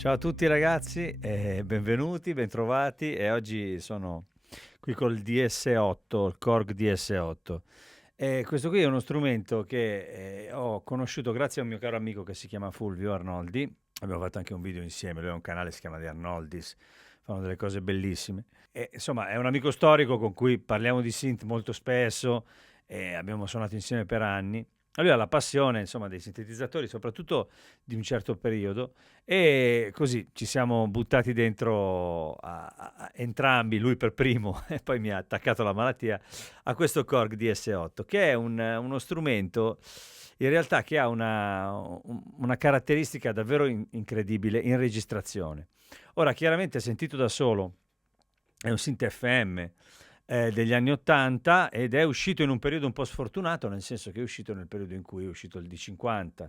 Ciao a tutti ragazzi, benvenuti, bentrovati e oggi sono qui col DS8, il Korg DS8. Questo qui è uno strumento che ho conosciuto grazie a un mio caro amico che si chiama Fulvio Arnoldi. Abbiamo fatto anche un video insieme, lui ha un canale che si chiama The Arnoldis, fanno delle cose bellissime. E, insomma, è un amico storico con cui parliamo di synth molto spesso e abbiamo suonato insieme per anni. Lui ha la passione, insomma, dei sintetizzatori, soprattutto di un certo periodo, e così ci siamo buttati dentro entrambi, lui per primo e poi mi ha attaccato la malattia, a questo Korg DS8, che è uno strumento in realtà che ha una caratteristica davvero incredibile in registrazione. Ora, chiaramente sentito da solo, è un synth FM degli anni 80 ed è uscito in un periodo un po' sfortunato, nel senso che è uscito nel periodo in cui è uscito il D50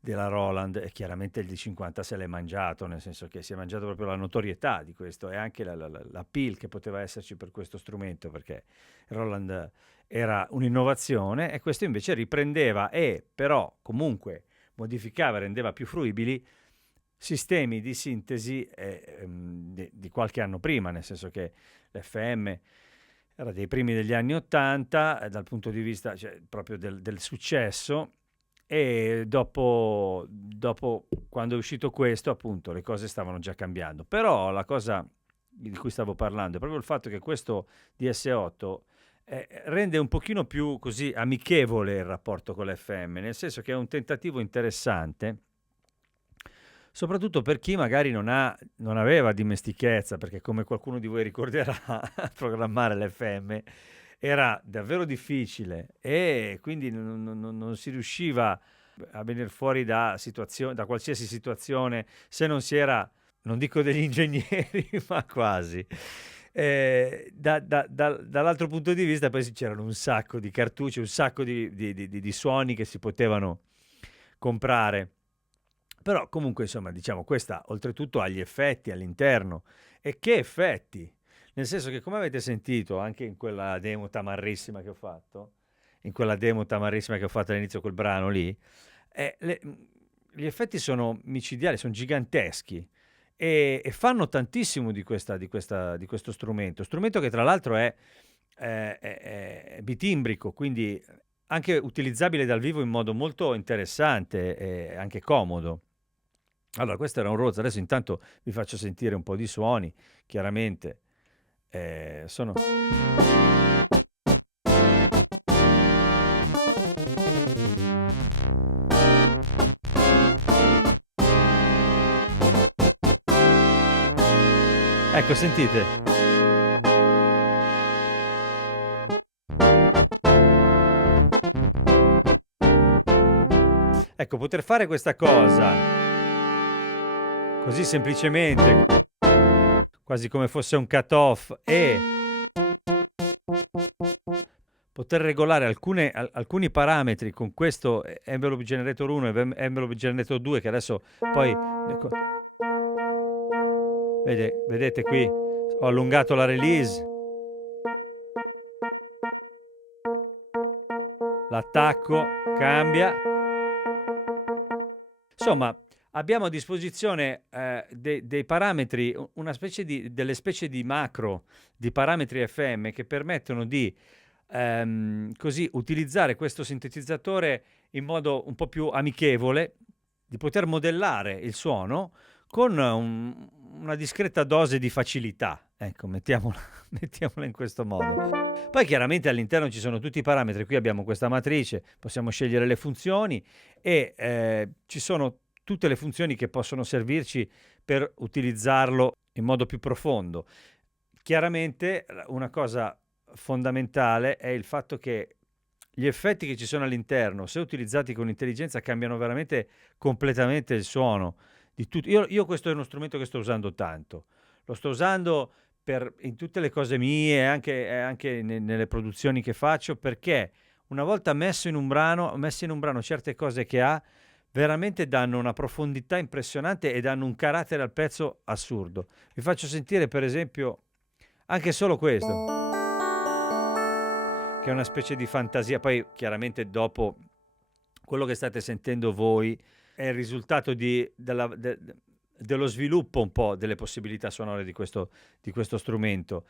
della Roland e chiaramente il D50 se l'è mangiato, nel senso che si è mangiato proprio la notorietà di questo e anche l'appeal che poteva esserci per questo strumento, perché Roland era un'innovazione e questo invece riprendeva e però comunque modificava, rendeva più fruibili sistemi di sintesi di qualche anno prima, nel senso che l'FM era dei primi degli anni 80 dal punto di vista proprio del successo e dopo quando è uscito questo appunto le cose stavano già cambiando. Però la cosa di cui stavo parlando è proprio il fatto che questo DS8 rende un pochino più così amichevole il rapporto con l'FM, nel senso che è un tentativo interessante soprattutto per chi magari non aveva dimestichezza, perché come qualcuno di voi ricorderà, programmare l'FM era davvero difficile e quindi non si riusciva a venire fuori da qualsiasi situazione se non si era, non dico degli ingegneri, ma quasi. Dall'altro punto di vista poi c'erano un sacco di cartucce, un sacco di suoni che si potevano comprare. Però comunque insomma diciamo questa oltretutto ha gli effetti all'interno. E che effetti? Nel senso che come avete sentito anche in quella demo tamarrissima che ho fatto, in quella demo tamarrissima che ho fatto all'inizio col brano lì, gli effetti sono micidiali, sono giganteschi e fanno tantissimo di questo strumento che tra l'altro è bitimbrico, quindi anche utilizzabile dal vivo in modo molto interessante e anche comodo. Allora, questo era un Rhodes, adesso intanto vi faccio sentire un po' di suoni, chiaramente sono... Ecco, sentite. Ecco, poter fare questa cosa così semplicemente, quasi come fosse un cut-off, e poter regolare alcuni parametri con questo Envelope Generator 1 e Envelope Generator 2 che adesso poi... vedete qui, ho allungato la release, l'attacco cambia. Insomma, abbiamo a disposizione dei parametri, delle specie di macro di parametri FM che permettono di così utilizzare questo sintetizzatore in modo un po' più amichevole, di poter modellare il suono con una discreta dose di facilità. Ecco, mettiamola in questo modo. Poi chiaramente all'interno ci sono tutti i parametri, qui abbiamo questa matrice, possiamo scegliere le funzioni e ci sono tutte le funzioni che possono servirci per utilizzarlo in modo più profondo. Chiaramente una cosa fondamentale è il fatto che gli effetti che ci sono all'interno, se utilizzati con intelligenza, cambiano veramente completamente il suono di tutto. Io questo è uno strumento che sto usando tanto. Lo sto usando in tutte le cose mie, anche nelle produzioni che faccio, perché una volta messe in un brano certe cose che ha, veramente danno una profondità impressionante e danno un carattere al pezzo assurdo. Vi faccio sentire per esempio anche solo questo, che è una specie di fantasia. Poi chiaramente dopo quello che state sentendo voi è il risultato dello sviluppo un po' delle possibilità sonore di questo strumento.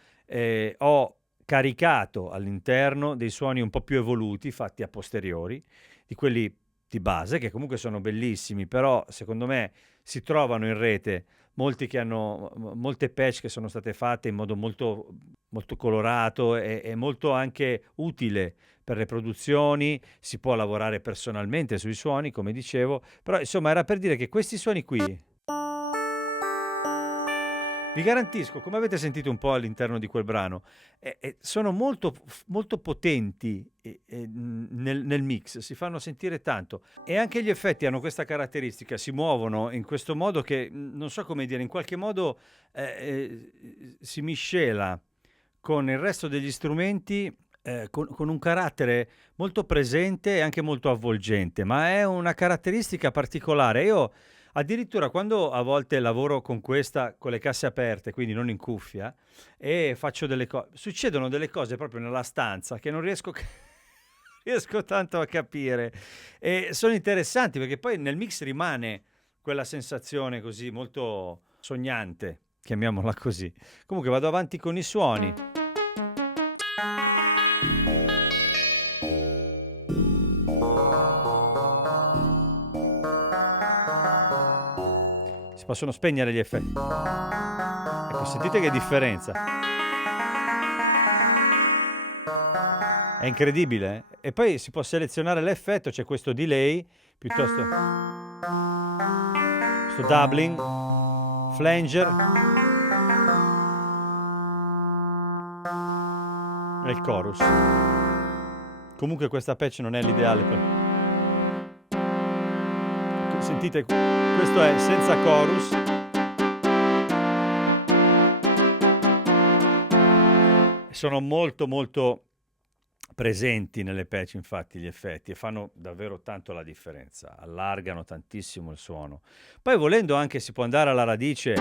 Ho caricato all'interno dei suoni un po' più evoluti, fatti a posteriori, di quelli di base, che comunque sono bellissimi, però secondo me si trovano in rete molte patch che sono state fatte in modo molto, molto colorato e molto anche utile per le produzioni. Si può lavorare personalmente sui suoni, come dicevo, però insomma era per dire che questi suoni qui, vi garantisco, come avete sentito un po' all'interno di quel brano, sono molto, molto potenti nel mix, si fanno sentire tanto. E anche gli effetti hanno questa caratteristica, si muovono in questo modo che, non so come dire, in qualche modo si miscela con il resto degli strumenti, con un carattere molto presente e anche molto avvolgente, ma è una caratteristica particolare. Io addirittura quando a volte lavoro con questa, con le casse aperte, quindi non in cuffia, e faccio delle cose, succedono delle cose proprio nella stanza che non riesco, riesco tanto a capire. E sono interessanti perché poi nel mix rimane quella sensazione così molto sognante, chiamiamola così. Comunque vado avanti con i suoni. Si possono spegnere gli effetti. Ecco, sentite che differenza. È incredibile, eh? E poi si può selezionare l'effetto, c'è questo delay, piuttosto questo doubling, flanger e il chorus. Comunque questa patch non è l'ideale per... Sentite, questo è senza chorus. Sono molto molto presenti nelle patch, infatti, gli effetti, e fanno davvero tanto la differenza, allargano tantissimo il suono. Poi volendo anche si può andare alla radice,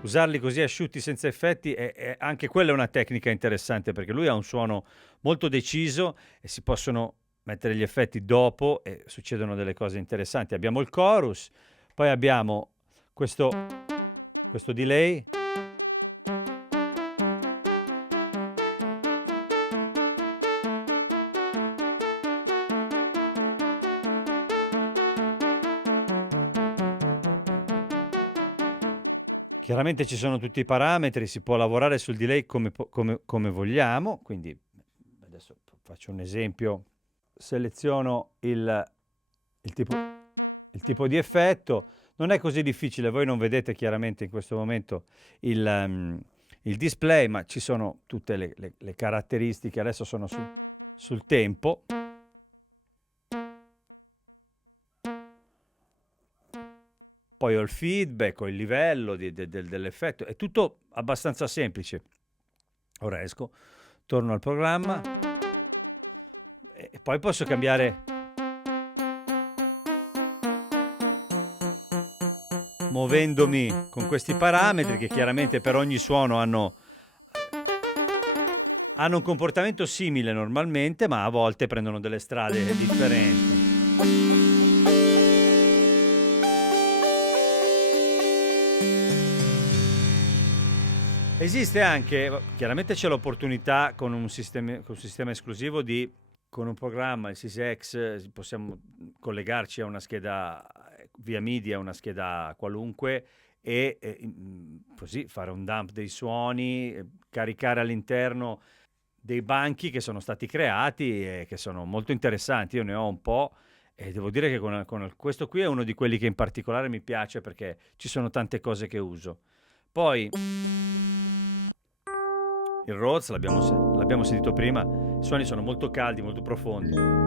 usarli così asciutti senza effetti, e anche quella è una tecnica interessante perché lui ha un suono molto deciso e si possono mettere gli effetti dopo e succedono delle cose interessanti. Abbiamo il chorus, poi abbiamo questo delay. Chiaramente ci sono tutti i parametri, si può lavorare sul delay come vogliamo, quindi adesso faccio un esempio, seleziono il tipo di effetto, non è così difficile, voi non vedete chiaramente in questo momento il display, ma ci sono tutte le caratteristiche, adesso sono sul tempo. Poi ho il feedback, ho il livello dell'effetto, è tutto abbastanza semplice. Ora esco, torno al programma e poi posso cambiare, muovendomi con questi parametri che chiaramente per ogni suono hanno un comportamento simile normalmente, ma a volte prendono delle strade differenti. Esiste anche, chiaramente c'è l'opportunità con un sistema esclusivo con un programma, il SysX, possiamo collegarci a una scheda via MIDI, a una scheda qualunque e così fare un dump dei suoni, caricare all'interno dei banchi che sono stati creati e che sono molto interessanti. Io ne ho un po'. E devo dire che con questo qui è uno di quelli che in particolare mi piace perché ci sono tante cose che uso. Poi il Rhodes l'abbiamo sentito prima, i suoni sono molto caldi, molto profondi.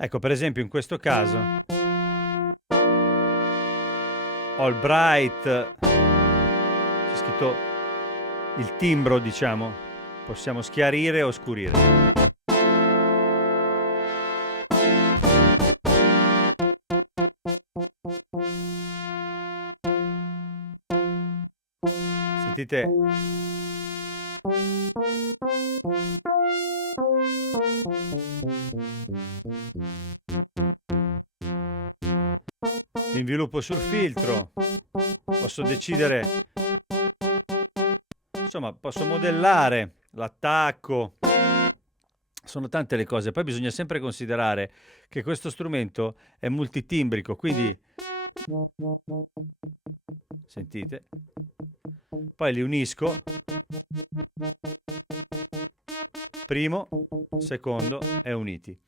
Ecco, per esempio in questo caso ho il bright, c'è scritto il timbro, diciamo, possiamo schiarire o scurire. Sentite? L'inviluppo sul filtro, posso decidere, insomma, posso modellare l'attacco, sono tante le cose. Poi bisogna sempre considerare che questo strumento è multitimbrico, quindi sentite, poi li unisco, primo, secondo e uniti.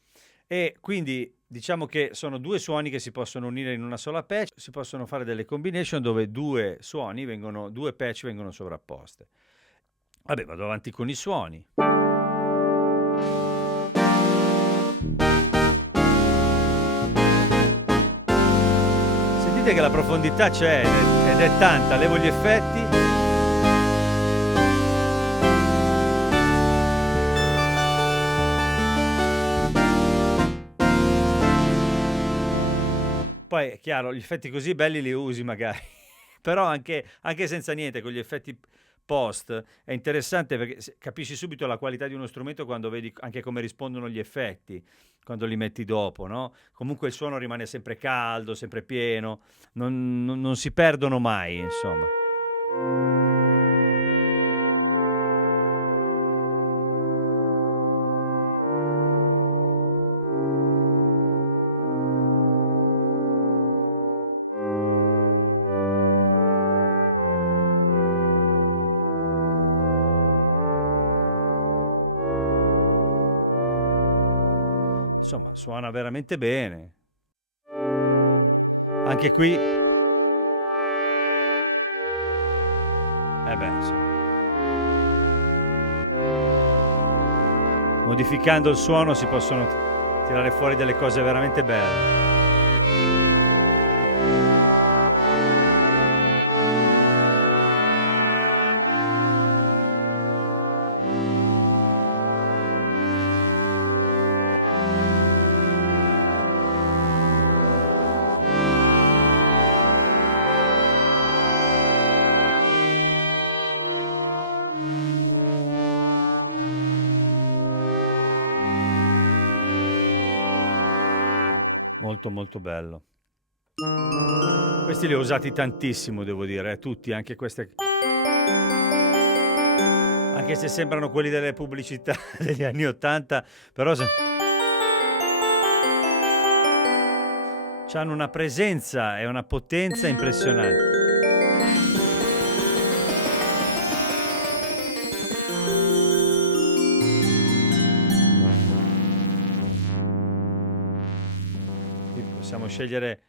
E quindi diciamo che sono due suoni che si possono unire in una sola patch, si possono fare delle combination dove due patch vengono sovrapposte. Vabbè, vado avanti con i suoni. Sentite che la profondità c'è ed è tanta, levo gli effetti. Poi è chiaro, gli effetti così belli li usi magari, però anche senza niente, con gli effetti post, è interessante perché capisci subito la qualità di uno strumento quando vedi anche come rispondono gli effetti, quando li metti dopo, no? Comunque il suono rimane sempre caldo, sempre pieno, non si perdono mai, insomma. Insomma, suona veramente bene. Anche qui insomma. Modificando il suono si possono tirare fuori delle cose veramente belle. Molto molto bello. Questi li ho usati tantissimo, devo dire, tutti, anche queste, anche se sembrano quelli delle pubblicità degli anni '80, però hanno una presenza e una potenza impressionanti. Possiamo scegliere.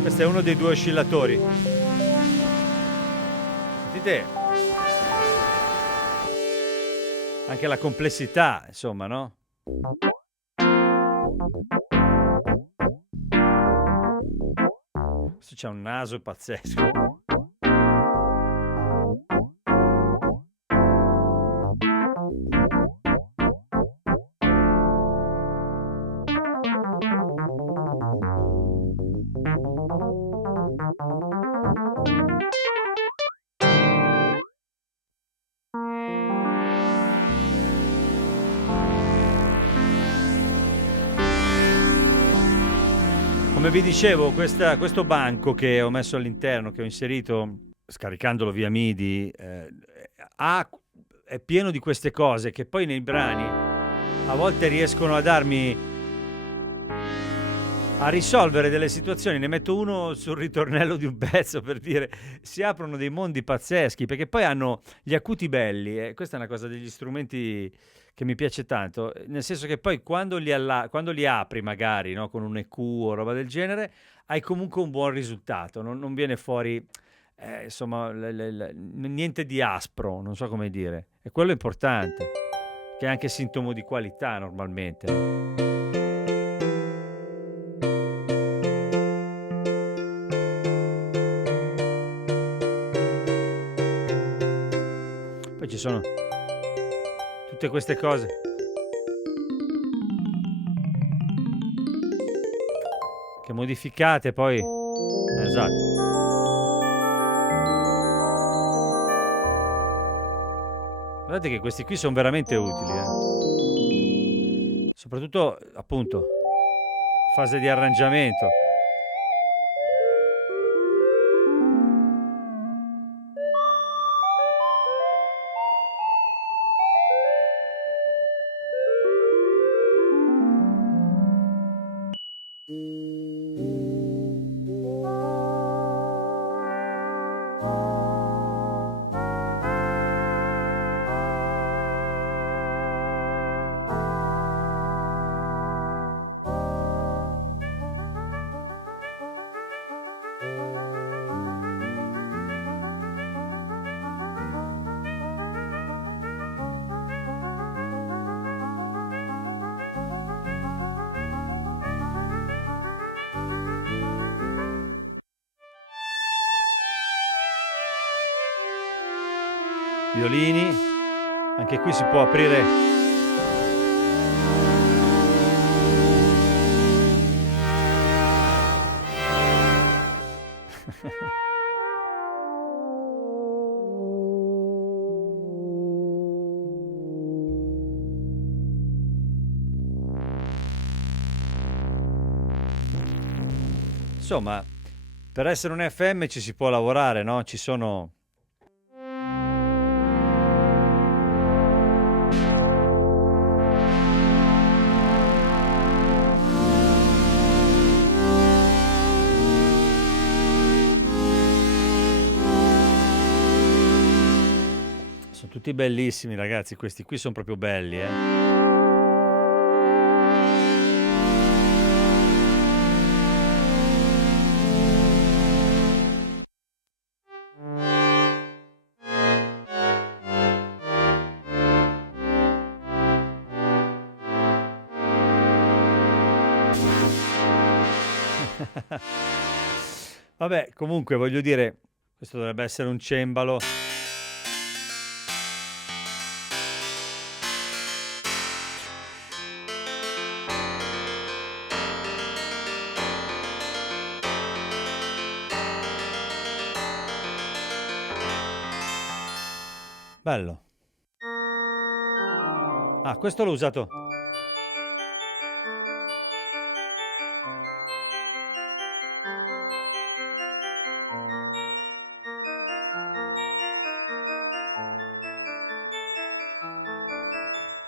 Questo è uno dei due oscillatori. Sentite anche la complessità, insomma, no? Questo c'ha un naso pazzesco. Come vi dicevo, questo banco che ho messo all'interno, che ho inserito scaricandolo via MIDI, è pieno di queste cose che poi nei brani a volte riescono a risolvere delle situazioni. Ne metto uno sul ritornello di un pezzo, per dire, si aprono dei mondi pazzeschi, perché poi hanno gli acuti belli, e questa è una cosa degli strumenti che mi piace tanto, nel senso che poi quando li apri magari, no, con un EQ o roba del genere, hai comunque un buon risultato, non viene fuori insomma niente di aspro, non so come dire, e quello è importante, che è anche sintomo di qualità normalmente, no? Poi ci sono tutte queste cose che modificate poi. Esatto. Guardate che questi qui sono veramente utili, soprattutto appunto fase di arrangiamento. Violini, anche qui si può aprire. Insomma, per essere un FM ci si può lavorare, no? Ci sono. Sono tutti bellissimi, ragazzi, questi qui sono proprio belli, Vabbè, comunque voglio dire, questo dovrebbe essere un cembalo. Bello. Ah, questo l'ho usato.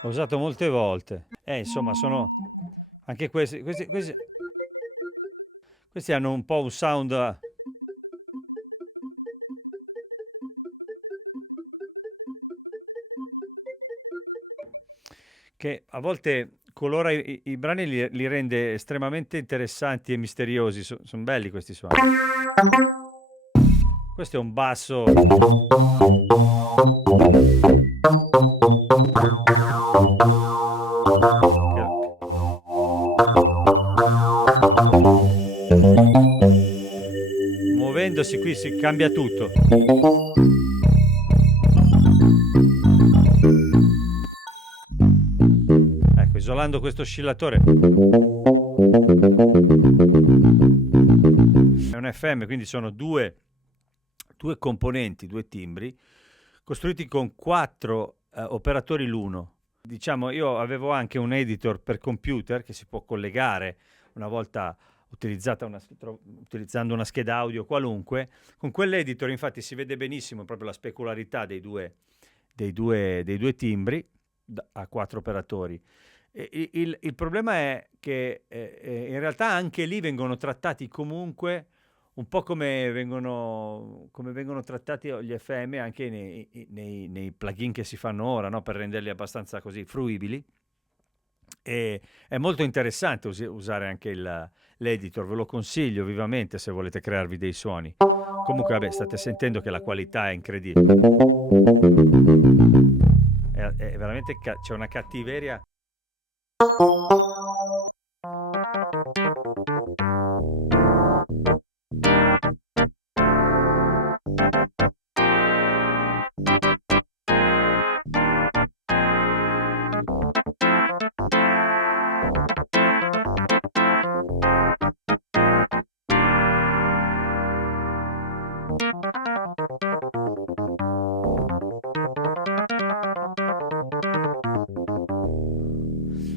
L'ho usato molte volte. Insomma, sono anche questi hanno un po' un sound che a volte colora i brani, li rende estremamente interessanti e misteriosi. Sono belli questi suoni. Questo è un basso. Muovendosi qui si cambia tutto. Ecco, isolando questo oscillatore. È un FM, quindi sono due componenti, due timbri, costruiti con 4 operatori l'uno. Diciamo, io avevo anche un editor per computer che si può collegare una volta utilizzando una scheda audio qualunque. Con quell'editor infatti si vede benissimo proprio la specularità dei due timbri a 4 operatori. Il problema è che in realtà anche lì vengono trattati comunque un po' come vengono trattati gli FM anche nei plugin che si fanno ora, no? Per renderli abbastanza così fruibili. E è molto interessante usare anche l'editor, ve lo consiglio vivamente se volete crearvi dei suoni. Comunque, vabbè, state sentendo che la qualità è incredibile. È veramente c'è una cattiveria.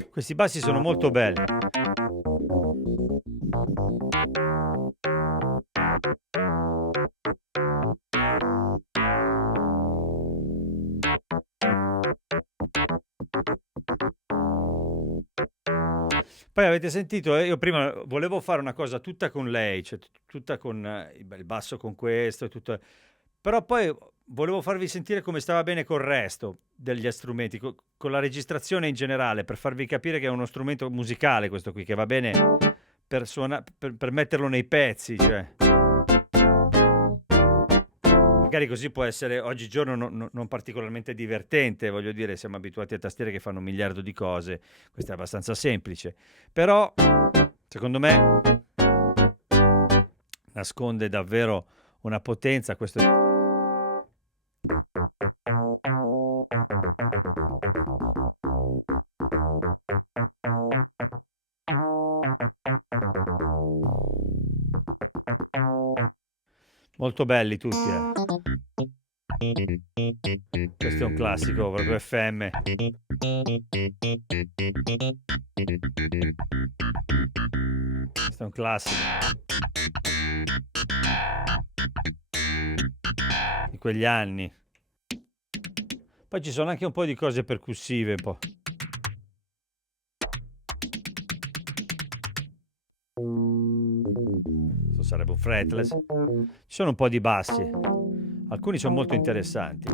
Questi bassi sono molto belli. Poi avete sentito, io prima volevo fare una cosa tutta con lei, cioè tutta con il basso con questo, e tutto, però poi volevo farvi sentire come stava bene col resto degli strumenti, con la registrazione in generale, per farvi capire che è uno strumento musicale questo qui, che va bene per metterlo nei pezzi, cioè. Magari così può essere oggigiorno non particolarmente divertente, voglio dire, siamo abituati a tastiere che fanno un miliardo di cose, questo è abbastanza semplice, però secondo me nasconde davvero una potenza questo. Molto belli tutti, Questo è un classico, proprio FM. Questo è un classico. Di quegli anni. Poi ci sono anche un po' di cose percussive, un po'. Questo sarebbe un fretless. Ci sono un po' di bassi. Alcuni sono molto interessanti.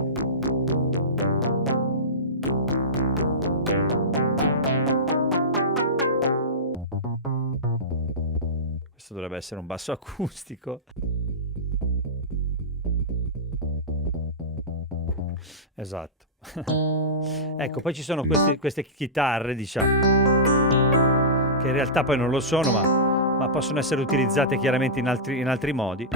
Questo dovrebbe essere un basso acustico. Esatto. Ecco, poi ci sono queste chitarre, diciamo, che in realtà poi non lo sono, ma possono essere utilizzate chiaramente in altri modi.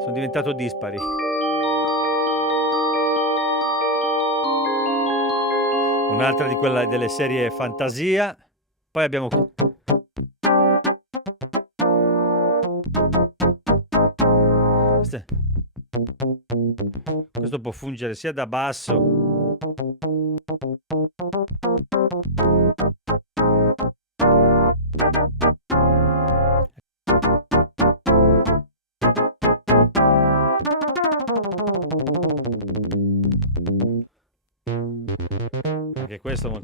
Sono diventato dispari. Un'altra di quella delle serie fantasia. Poi abbiamo questo può fungere sia da basso anche questo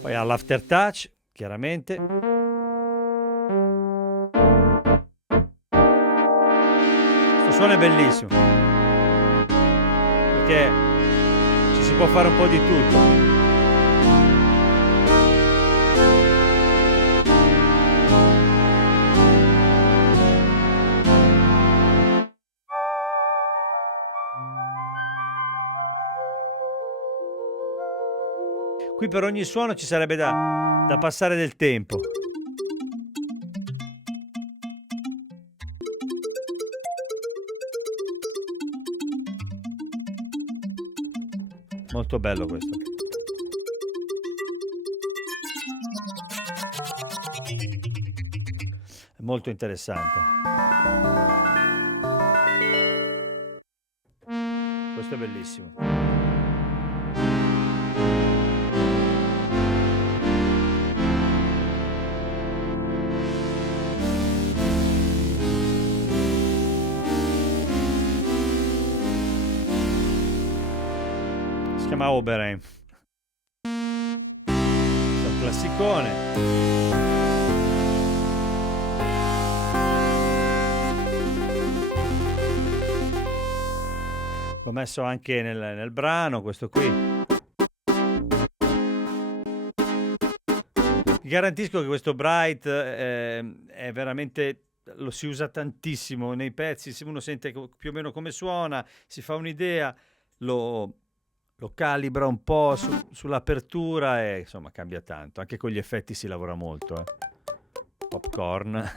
poi all'aftertouch, chiaramente. Questo suono è bellissimo, perché ci si può fare un po' di tutto. Qui per ogni suono ci sarebbe da passare del tempo. Molto bello questo. È molto interessante. Questo è bellissimo. Si chiama Oberheim. È un classicone. L'ho messo anche nel brano, questo qui. Vi garantisco che questo Bright è veramente, lo si usa tantissimo nei pezzi, se uno sente più o meno come suona, si fa un'idea, lo calibra un po' sull'apertura e insomma cambia tanto. Anche con gli effetti si lavora molto. Popcorn.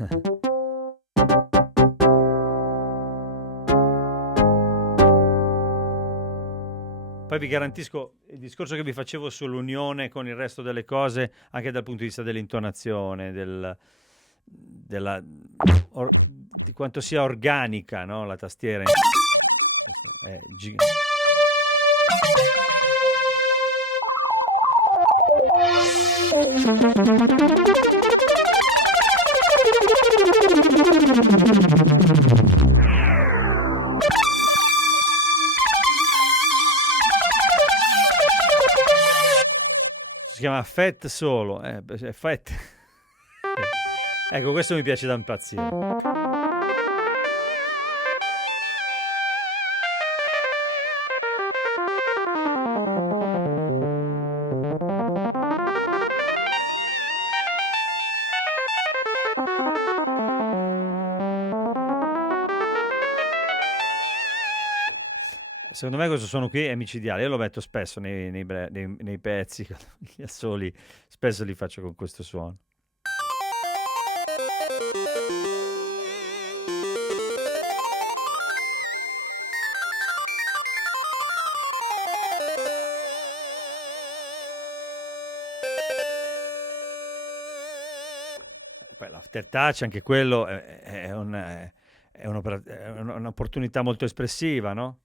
Poi vi garantisco il discorso che vi facevo sull'unione con il resto delle cose, anche dal punto di vista dell'intonazione, di quanto sia organica, no? La tastiera. Questo è si chiama Fat Solo, Fat. Ecco, questo mi piace da impazzire. Secondo me questo suono qui è micidiale, io lo metto spesso nei pezzi, gli assoli, spesso li faccio con questo suono. Poi l'aftertouch, anche quello è un'opportunità molto espressiva, no?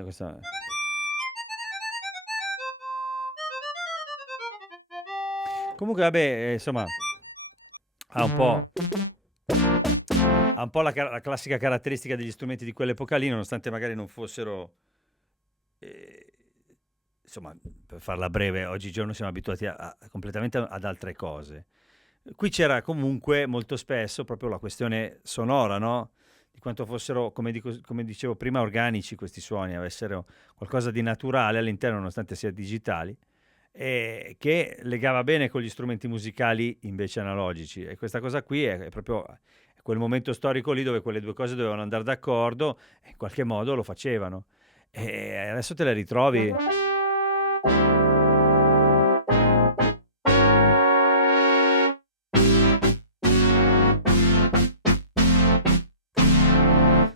Questa... Comunque vabbè, insomma, ha un po' la classica caratteristica degli strumenti di quell'epoca lì, nonostante magari non fossero, insomma, per farla breve, oggigiorno siamo abituati completamente ad altre cose. Qui c'era comunque molto spesso proprio la questione sonora, no? Di quanto fossero, come dicevo prima, organici questi suoni, avessero qualcosa di naturale all'interno, nonostante sia digitali, e che legava bene con gli strumenti musicali invece analogici. E questa cosa qui è proprio quel momento storico lì dove quelle due cose dovevano andare d'accordo e in qualche modo lo facevano. E adesso te le ritrovi.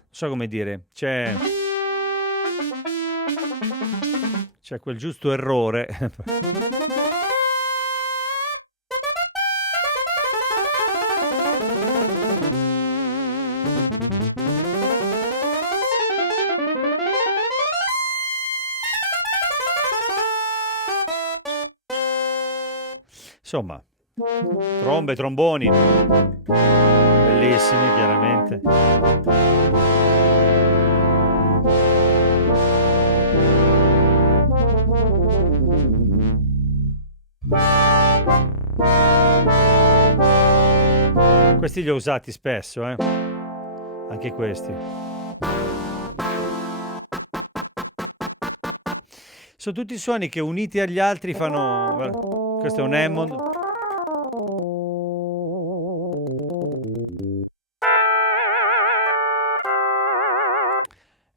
Non so come dire, c'è quel giusto errore. Insomma, trombe, tromboni, bellissimi chiaramente. Questi li ho usati spesso, anche questi. Sono tutti suoni che uniti agli altri fanno... Questo è un Hammond.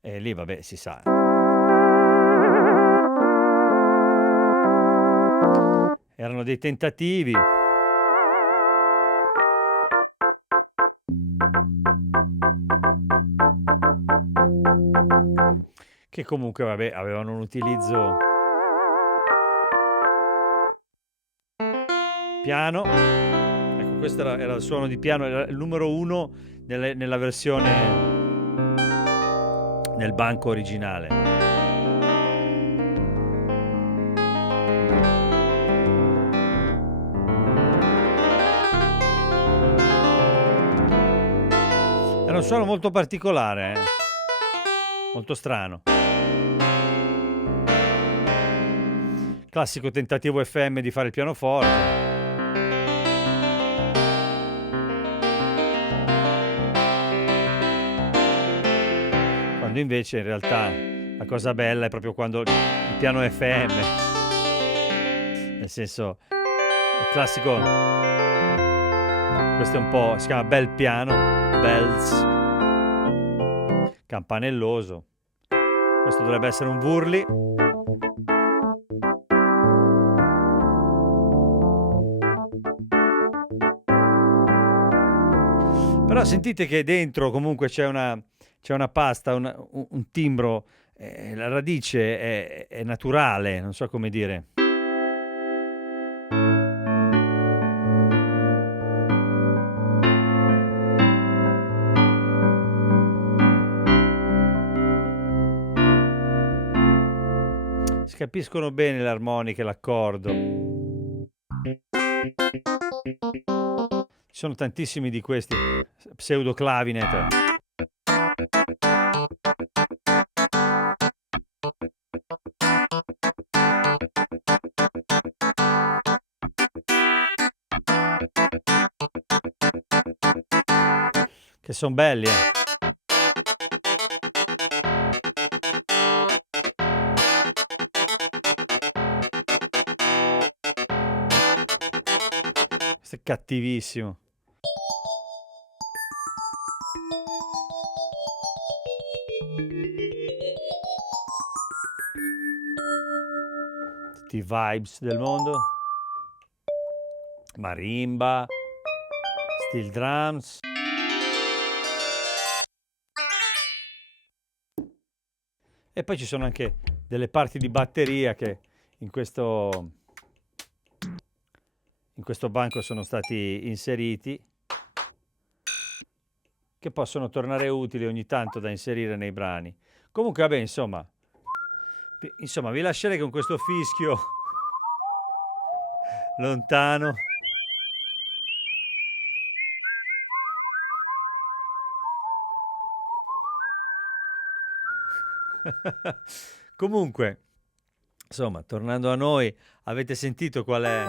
E lì, vabbè, si sa. Erano dei tentativi. Che comunque, vabbè, avevano un utilizzo piano. Ecco, questo era il suono di piano, era il numero 1 nella versione nel banco originale. Era un suono molto particolare, molto strano. Classico tentativo FM di fare il pianoforte. Quando invece in realtà la cosa bella è proprio quando il piano FM, nel senso il classico, questo è un po', si chiama bel piano, bells, campanelloso, questo dovrebbe essere un Wurli. Però sentite che dentro comunque c'è una pasta, un timbro, la radice è naturale, non so come dire. Si capiscono bene le armoniche, l'accordo. Ci sono tantissimi di questi pseudo clavinet. Che sono belli, Questo è cattivissimo. Tutti i vibes del mondo. Marimba, steel drums. E poi ci sono anche delle parti di batteria che in questo banco sono stati inseriti, che possono tornare utili ogni tanto da inserire nei brani. Comunque, vabbè, insomma, vi lascerei con questo fischio lontano. Comunque, insomma, tornando a noi, avete sentito qual è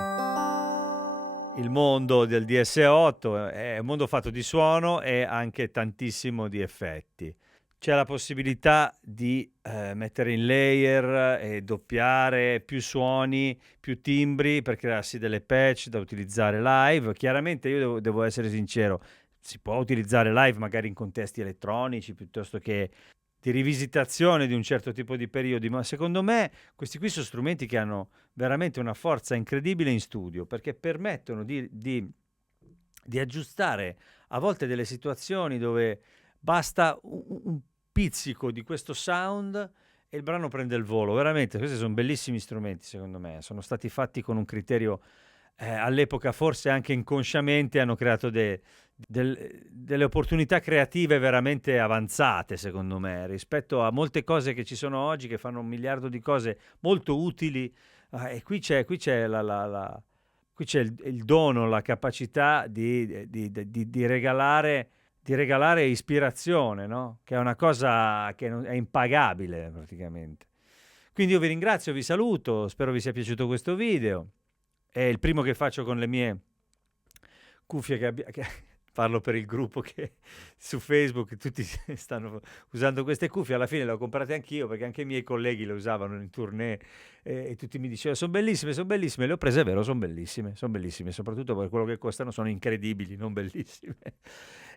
il mondo del DS8? È un mondo fatto di suono e anche tantissimo di effetti. C'è la possibilità di mettere in layer e doppiare più suoni, più timbri per crearsi delle patch da utilizzare live. Chiaramente io devo essere sincero, si può utilizzare live magari in contesti elettronici piuttosto che di rivisitazione di un certo tipo di periodi, ma secondo me questi qui sono strumenti che hanno veramente una forza incredibile in studio, perché permettono di aggiustare a volte delle situazioni dove basta un pizzico di questo sound e il brano prende il volo. Veramente, questi sono bellissimi strumenti, secondo me. Sono stati fatti con un criterio, all'epoca forse anche inconsciamente, hanno creato delle opportunità creative veramente avanzate, secondo me, rispetto a molte cose che ci sono oggi che fanno un miliardo di cose molto utili. E qui c'è il dono, la capacità di regalare ispirazione, no? Che è una cosa che è impagabile praticamente. Quindi io vi ringrazio, vi saluto, spero vi sia piaciuto questo video. È il primo che faccio con le mie cuffie che parlo per il gruppo che su Facebook tutti stanno usando queste cuffie. Alla fine le ho comprate anch'io perché anche i miei colleghi le usavano in tournée e tutti mi dicevano sono bellissime, le ho prese, è vero, sono bellissime, soprattutto per quello che costano sono incredibili, non bellissime.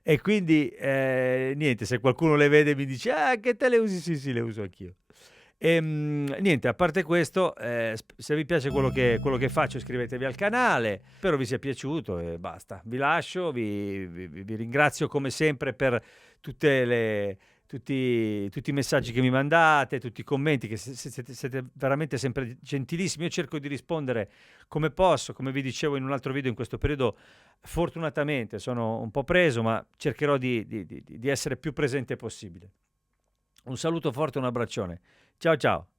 E quindi niente, se qualcuno le vede e mi dice che te le usi, sì, le uso anch'io. Niente, a parte questo, se vi piace quello che faccio, iscrivetevi al canale. Spero vi sia piaciuto e basta. Vi lascio, vi ringrazio come sempre per tutti i messaggi che mi mandate, tutti i commenti, che siete veramente sempre gentilissimi. Io cerco di rispondere come posso, come vi dicevo in un altro video in questo periodo. Fortunatamente sono un po' preso, ma cercherò di essere più presente possibile. Un saluto forte, un abbraccione. Ciao ciao.